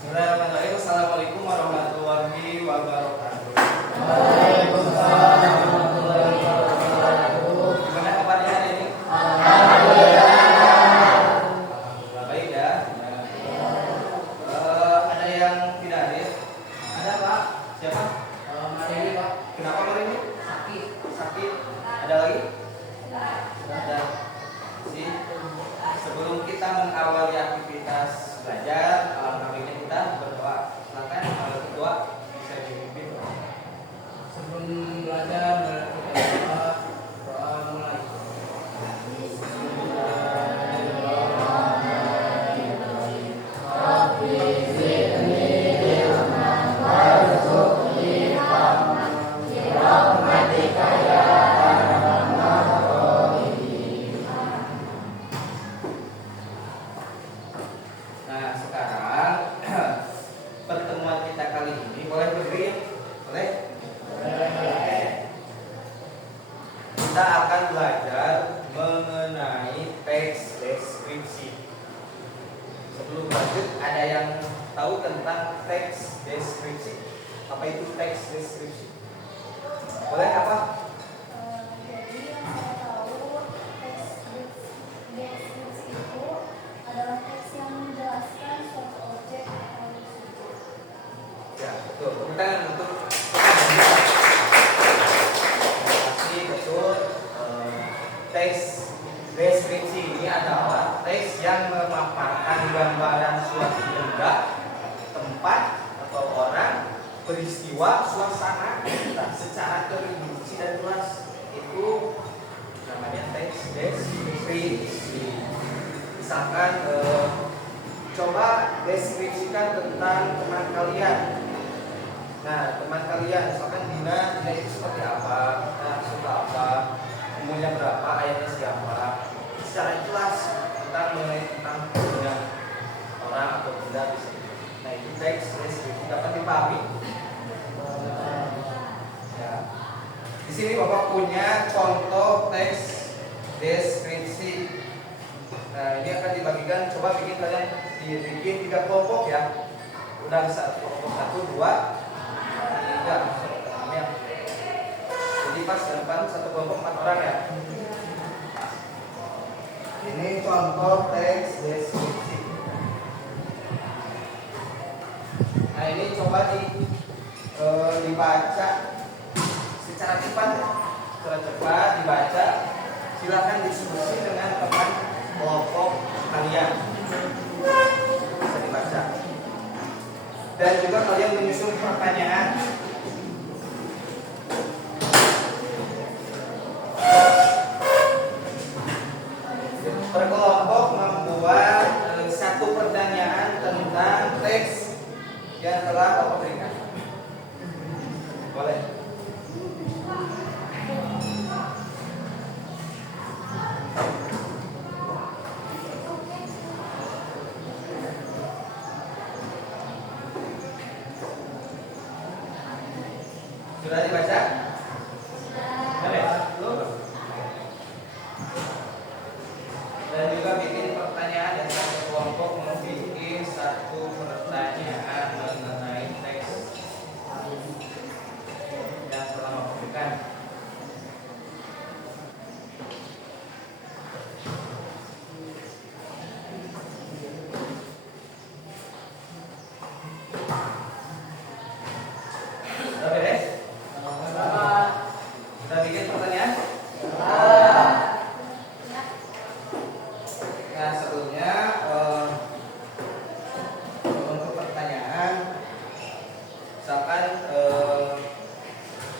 Bismillahirrahmanirrahim. Assalamualaikum warahmatullahi wabarakatuh. Waalaikumsalam warahmatullahi wabarakatuh. Gimana kabarnya hari ini? Alhamdulillah baik ya. Ada yang tidak hadir? Ada Pak? Siapa? Hari ini Pak Kenapa hari ini? sakit. Sakit? Ada lagi? Ada. Sebelum kita mengawali aktivitas belajar, alangkah baiknya kita berdoa. Silakan ketua bisa dipimpin. Sebelum belajar kita doa mulai. Nah, sekarang pertemuan kita kali ini boleh berdiri? Boleh? Kita akan belajar mengenai teks deskripsi. Sebelum lanjut, ada yang tahu tentang teks deskripsi? Apa itu teks deskripsi? Boleh apa? Jadi yang saya tahu teks deskripsi itu adalah teks yang menjelaskan suatu objek atau subjek. Ya, betul. Kita untuk betul. Teks deskripsi ini adalah teks yang memaparkan gambaran suatu benda, tempat atau orang, peristiwa, suasana secara terinci dan jelas. Itu namanya teks deskripsi. Misalkan coba deskripsikan tentang teman kalian. Nah, teman kalian, misalkan Dina itu seperti apa, suka apa, umurnya berapa, ayahnya siapa, secara jelas tentang benda, orang atau benda bisa. Nah, itu teks deskripsi dapat dipahami. Ya. Di sini Bapak punya contoh teks deskripsi. Nah, ini akan dibagikan. Coba kalian dibikin 3 kelompok ya. Udah bisa kelompok 1, 2, 3. Ya. Jadi pas depan satu kelompok 4 orang ya. Ini contoh teks deskripsi. Nah, ini coba dibaca secara cepat ya. Secara cepat dibaca. Silakan diskusi dengan teman kelompok kalian. Bisa dibaca. Dan juga kalian menyusun pertanyaan. Berkelompok membuat satu pertanyaan tentang teks yang telah Bapak berikan. Boleh. Sudah dibaca? Boleh. Belum? Dan juga bikin pertanyaan dan satu kelompok membuat satu pertanyaan mengenai teks yang telah memberikan. Sudah beres? Sudah bikin pertanyaan? Nah, sebelumnya untuk pertanyaan, misalkan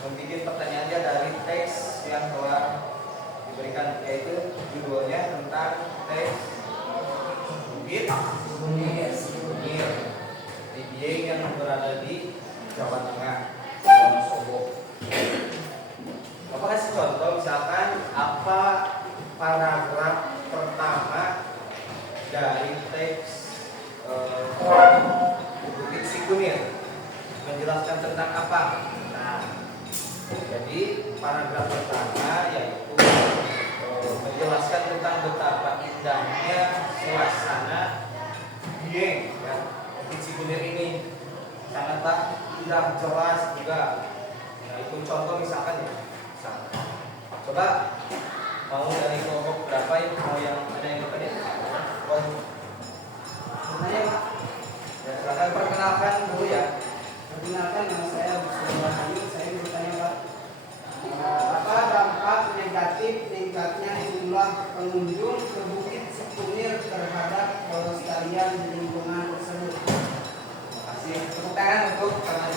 membuat pertanyaan dia dari teks yang telah diberikan, yaitu judulnya tentang teks Bukit Bungir di Dieng yang berada di Jawa Tengah, Wonosobo. Bapak kasih contoh, misalkan apa paragraf pertama dari teks Bukit Sikunir, menjelaskan tentang apa? Nah, jadi paragraf pertama yaitu menjelaskan tentang betapa indahnya suasana Dieng ya, Bukit Sikunir ini sangatlah tidak jelas juga. Nah, itu contoh misalkan ya. Misalkan. Coba mau dari kelompok berapa yang mau yang ada yang depan ya? Sebenarnya Pak. Ya, silakan perkenalkan dulu ya. Perkenalkan, nama saya Busri Wahyu. Saya bertanya Pak, apa dampak negatif meningkatnya jumlah pengunjung ke Bukit Sikunir terhadap kelestarian di lingkungan tersebut? Terima kasih. Tepuk tangan untuk teman.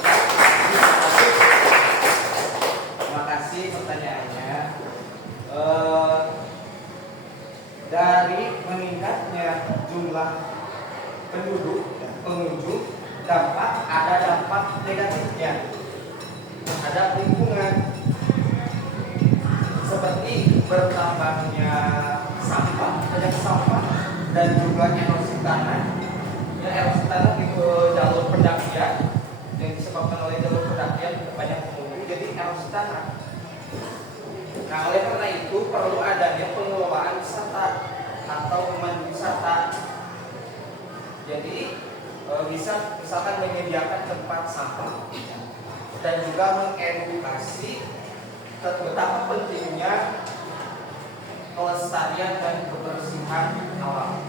Terima kasih pertanyaannya. Dari meningkatnya jumlah penduduk pengunjung, ada dampak negatifnya terhadap lingkungan, seperti bertambahnya banyak sampah dan juga erosi tanah. Ya, erosi tanah itu jalur pendakian yang disebabkan oleh jalur pendakian banyak pengunjung, jadi erosi tanah. Nah, oleh karena itu perlu adanya pengelolaan wisata atau pemandu wisata. Jadi bisa misalkan menyediakan tempat sampah dan juga mengedukasi betapa pentingnya kelestarian dan kebersihan alam.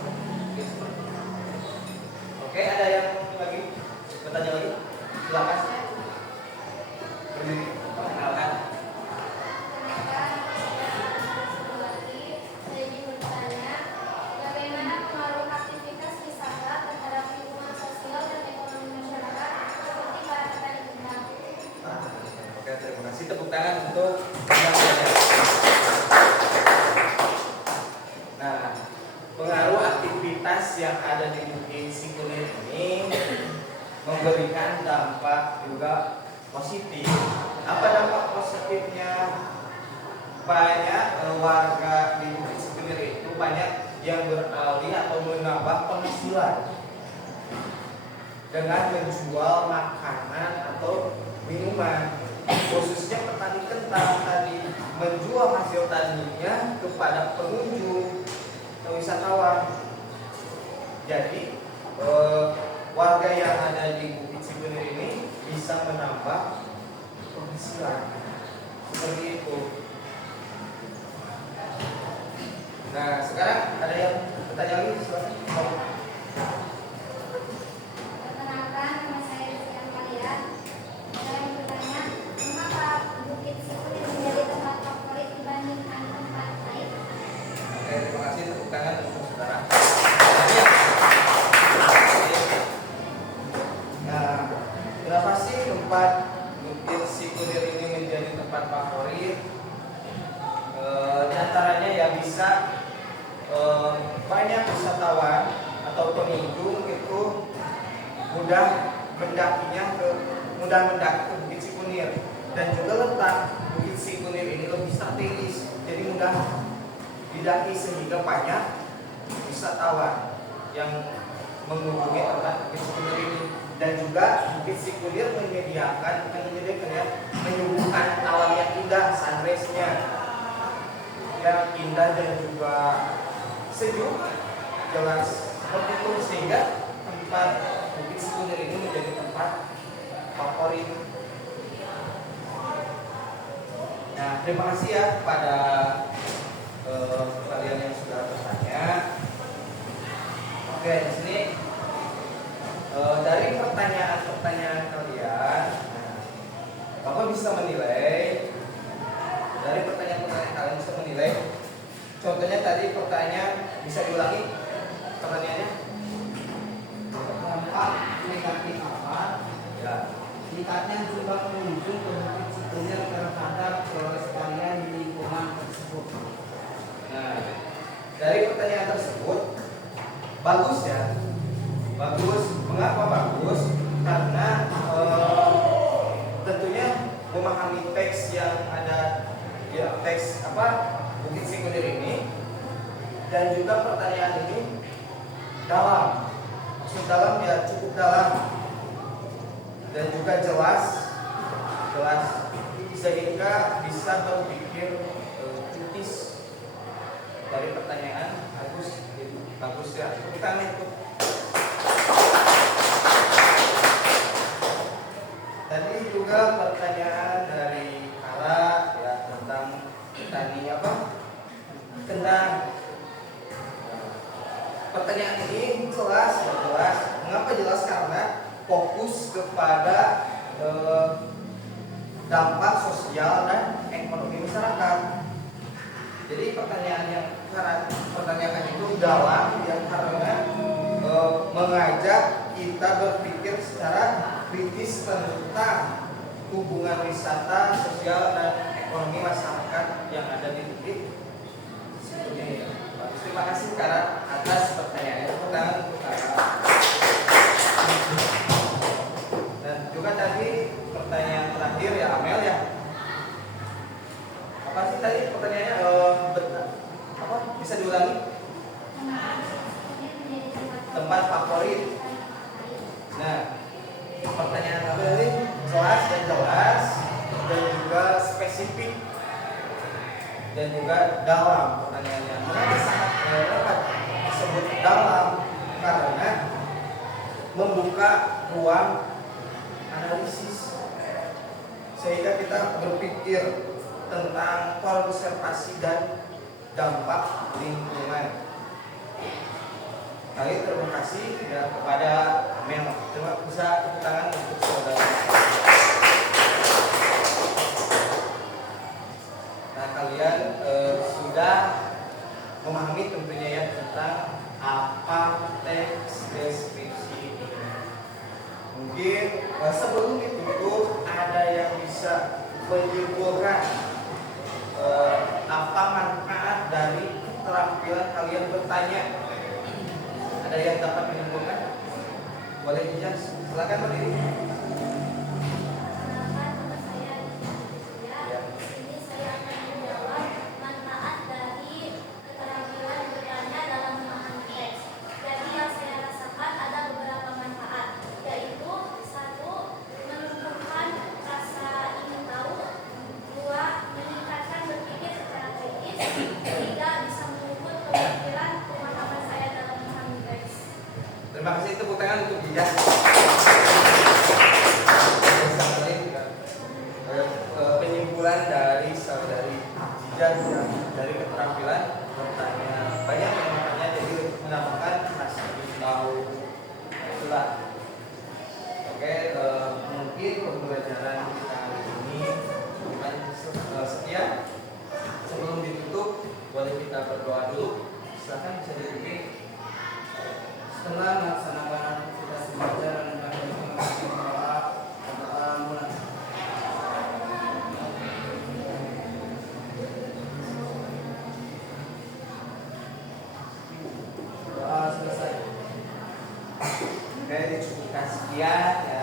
Oke, ada yang lagi bertanya lagi? Silakan. Berdiri, perkenalkan. Terima kasih, tepuk tangan untuk penyampaiannya. Nah, pengaruh aktivitas yang ada di Bukit Sikunir ini memberikan dampak juga positif. Apa dampak positifnya? Banyak warga di Bukit Sikunir itu banyak yang beralih atau menambah penghasilan dengan menjual makanan atau minuman, khususnya petani kentang tadi menjual hasil taninya kepada pengunjung atau wisatawan. Jadi warga yang ada di Bukit Sikunir ini bisa menambah penghasilan seperti itu. Nah, sekarang ada yang bertanya lagi? Silakan. Perkenalkan, nama saya Rizky Amalia. Saya bertanya, mengapa Bukit Sikunir menjadi tempat favorit dibandingkan tempat lain? Oke, terima kasih, tepuk tangan untuk saudara. Nah, kenapa sih tempat Bukit Sikunir ini menjadi tempat favorit? Di antaranya ya bisa banyak wisatawan atau pengunjung itu mudah mendaki ke Bukit Sikunir, dan juga letak Bukit Sikunir ini lebih strategis, jadi mudah didaki sehingga banyak wisatawan yang mengunjungi tempat Bukit Sikunir ini. Dan juga Bukit Sikunir menyuguhkan alam yang indah, sunrise-nya yang indah dan juga sejuk, jelas seperti itu, sehingga tempat Bukit Sikunir ini menjadi tempat favorit. Nah, terima kasih ya pada kalian yang sudah bertanya. Oke, di sini dari pertanyaan-pertanyaan kalian, Bapak bisa menilai. Dari pertanyaan-pertanyaan kalian bisa menilai. Contohnya tadi pertanyaan, bisa diulangi pertanyaannya? Dampak negatif apa Ya. meningkatnya jumlah pengunjung ke Bukit Sikunir terhadap kelestarian di lingkungan tersebut? Nah, dari pertanyaan tersebut bagus ya, bagus. Mengapa bagus? Karena tentunya memahami teks yang ada, ya teks Bukit Sikunir ini, dan juga pertanyaan ini dalam, maksud dalam ya cukup dalam, dan juga jelas, sehingga bisa berpikir kritis. Dari pertanyaan bagus ya, kita itu. pertanyaan dari Ara ya tentang petani apa? Kendang. Pertanyaan ini jelas. Mengapa jelas? Karena fokus kepada dampak sosial dan ekonomi masyarakat. Jadi pertanyaan yang pertanyaan itu dalam yang karena mengajak kita berpikir secara kritis tentang hubungan wisata, sosial dan ekonomi masyarakat yang ada di titik sini. Terima kasih Kara atas pertanyaannya. Tepuk tangan untuk Kara. Dan juga tadi pertanyaan terakhir ya Amel ya. Apa sih tadi pertanyaannya? Apa? Bisa diulangi? Tempat favorit. Nah, pertanyaan Amel ini jelas dan juga spesifik dan juga dalam pertanyaannya. Kenapa sangat relevan disebut dalam? Karena membuka ruang analisis sehingga kita berpikir tentang konservasi dan dampak lingkungan. Kali terima kasih ya kepada Amel. Terima bisa tepuk tangan untuk saudara. Nah kalian sudah memahami tentunya ya tentang apa teks deskripsi ini. Mungkin sebelum ditutup ada yang bisa menyimpulkan apa manfaat dari keterampilan kalian bertanya. Ada yang dapat menyimpulkan? Boleh dijelasin? Silakan berdiri. Ini saya akan menjawab manfaat dari keterampilan bertanya dalam memahami teks. Jadi yang saya rasakan ada beberapa manfaat, yaitu 1. Menumbuhkan rasa ingin tahu, 2. Meningkatkan berpikir secara kritis, 3. Bisa mengukur pemikiran pemahaman saya dalam memahami teks. Terima kasih, tepuk tangan untuk Jija. Penyimpulan dari saudari Jija dari keterampilan bertanya banyak yang makanya jadi menambahkan rasa ingin tahu. Itulah. Oke, mungkin pembelajaran kita hari ini cuman sekian. Sebelum ditutup, boleh kita berdoa dulu. Silakan bisa dipimpin. Setelah melaksanakan kita belajar dan berdoa, doa selesai. Oke, dicukupkan sekian.